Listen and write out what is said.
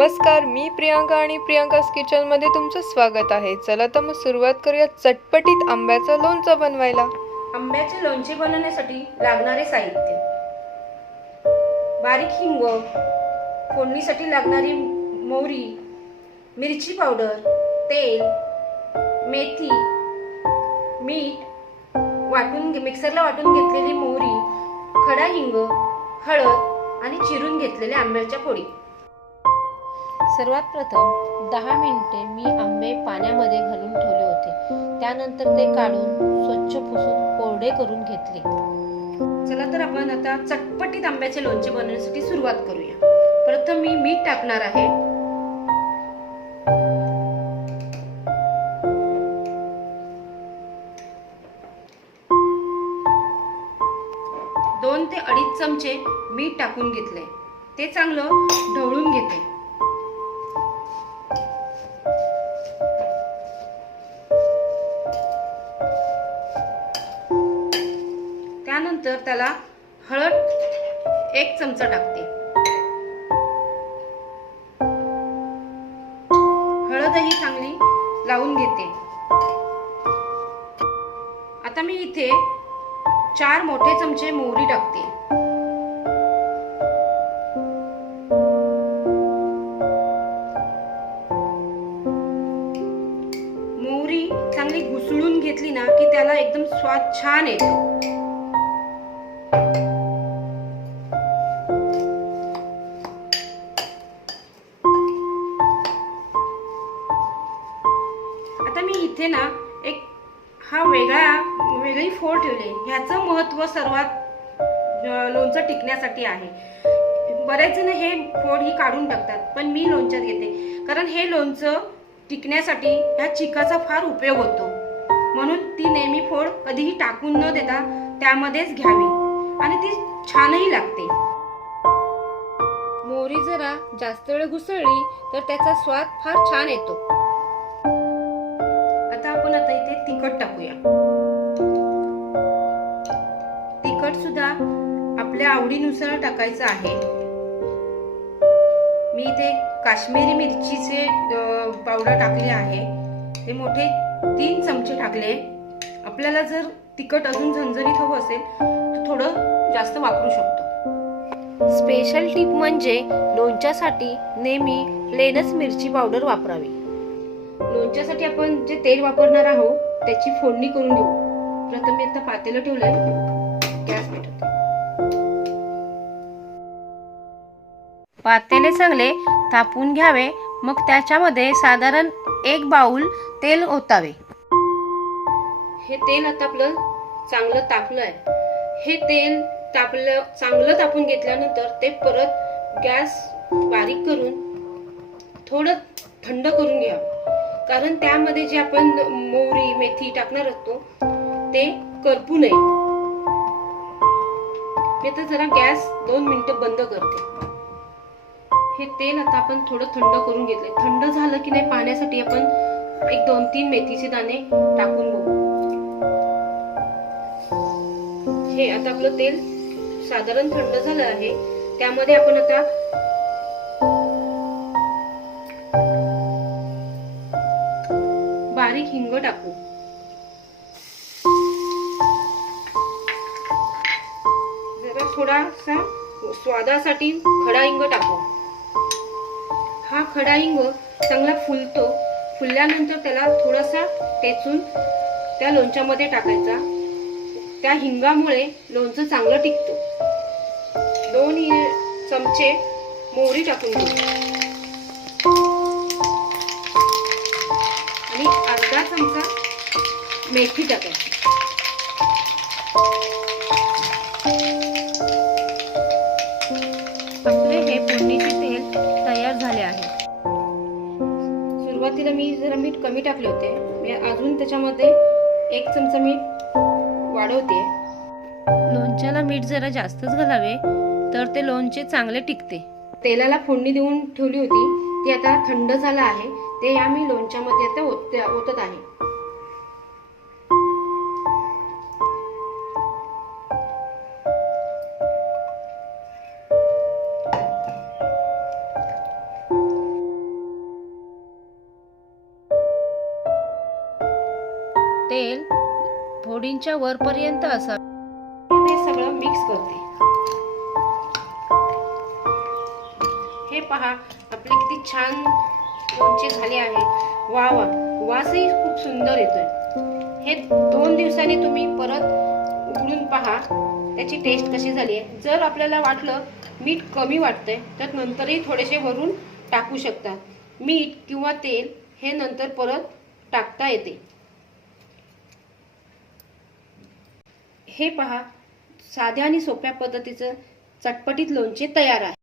नमस्कार, मी प्रियांका आणि प्रियांकास किचनमध्ये तुमचं स्वागत आहे. चला तर मग सुरुवात करूया चटपटीत आंब्याचं लोणचं बनवायला. आंब्याचे लोणचे बनवण्यासाठी लागणारे साहित्य: बारीक हिंग, फोडणीसाठी लागणारी मोहरी, मिरची पावडर, तेल, मेथी, मीठ, मिक्सरला वाटून घेतलेली मोहरी, खडा हिंग, हळद आणि चिरून घेतलेल्या आंब्याच्या फोडी. सर्वात प्रथम 10 मिनिटे मी आंबे पाण्यामध्ये घालून ठेवले होते. त्यानंतर ते काढून स्वच्छ पुसून कोरडे करून घेतले. चला तर आपण आता चटपटीत आंब्याचे लोणचे बनवण्यासाठी सुरुवात करूया. प्रथम मी मीठ टाकणार आहे. दोन ते अडीच चमचे मीठ टाकून घेतले. ते चांगलं ढवळून घेते. त्यानंतर त्याला हळद 1 चमचा टाकते. हळदही चांगली लावून घेते. आता मी इथे 4 मोठे चमचे मोहरी टाकते. मोहरी चांगली घुसळून घेतली ना की त्याला एकदम स्वाद छान येतो. आता मी इथे ना एक वेगळी फोड ठेवली. ह्याचं महत्व सर्वात लोणचं टिकण्यासाठी आहे. बरेच जण हे फोड ही काढून टाकतात, पण मी लोणच्यात घेते, कारण हे लोणचं टिकण्यासाठी ह्या चिकाचा फार उपयोग होतो. म्हणून ती नेहमी फोड कधीही टाकून न देता त्यामध्येच घ्यावी आणि ती छानही लागते. मोहरी जरा जास्त वेळ घुसळली तर त्याचा स्वाद फार छान येतो. आपण आता इथे तिखट टाकूया. तिखट सुद्धा आपल्या आवडीनुसार टाकायचं आहे. मी इथे काश्मीरी मिरचीचे पावडर टाकले आहे. ते मोठे 3 चमचे टाकले. आपल्याला जर तिखट अजून झणझणीत हवं असेल तर थोडं जास्त वापरू शकतो. स्पेशल टिप म्हणजे लोणच्यासाठी नेहमी प्लेनच मिरची पावडर वापरावी. लोणच्यासाठी आपण जे तेल वापरणार आहोत त्याची फोडणी करून घेऊ. प्रथम मी आता पातेलं ठेवलंय. गॅस पेटवते. पातेले चांगले तापून घ्यावे. मग त्याच्यामध्ये साधारण 1 बाउल तेल ओतावे. हे तेल आता आपलं चांगलं तापलंय. हे तेल चांगलं तापून घेतल्यानंतर ते परत गॅस बारीक करून थोडं थंड करून घ्यावं. कारण त्यामध्ये जे आपण मोहरी मेथी टाकणार असतो ते करपू नये. मी आता जरा गॅस 2 मिनिटं बंद करते. हे तेल आता आपण थोडं थंड करून घेतले. थंड झालं की नाही पाण्यासाठी आपण 1-2-3 मेथीचे दाणे टाकून बघू. हे आता आपलं तेल साधारण थंड झालं आहे. त्यामध्ये आपण आता बारीक हिंग टाकू. जरा थोडासा स्वादासाठी खडा हिंग टाकू. हा खडा हिंग चांगला फुलतो. फुलल्यानंतर त्याला थोडासा टेचून त्या लोणच्यामध्ये टाकायचा. त्या हिंगामुळे लोणचं चांगलं टिकतो. 2 चमचे मोहरी टाकून घेऊ आणि अर्धा चमचा मेथी टाकायची. आपले हे फोडणीचे तेल तयार झाले आहे. सुरुवातीला मी जरा मीठ कमी टाकले होते. मी अजून त्याच्यामध्ये 1 चमचा मीठ वाढवते. लोणच्याला मीठ जरा जास्तच घालावे तर ते लोणचे चांगले टिकते. तेलाला फोडणी देऊन ठेवली होती ती आता थंड झालं आहे. ते आम्ही लोणच्यामध्ये आता ओतत आहे. तीनच्या वरपर्यंत असावे. ते सगळं मिक्स करते. हे पहा आपले किती छान लोणचे झाले आहे. वा वा, वासही खूप सुंदर येतोय. हे 2 दिवसांनी तुम्ही परत उघडून पहा त्याची टेस्ट कशी झाली आहे. जर आपल्याला वाटलं मीठ कमी वाटतंय तर नंतरही थोडेसे वरून टाकू शकता. मीठ किंवा तेल हे नंतर परत टाकता येते. हे पहा साध्या आणि सोप्या पद्धतीचं चटपटीत लोणचे तयार आहे.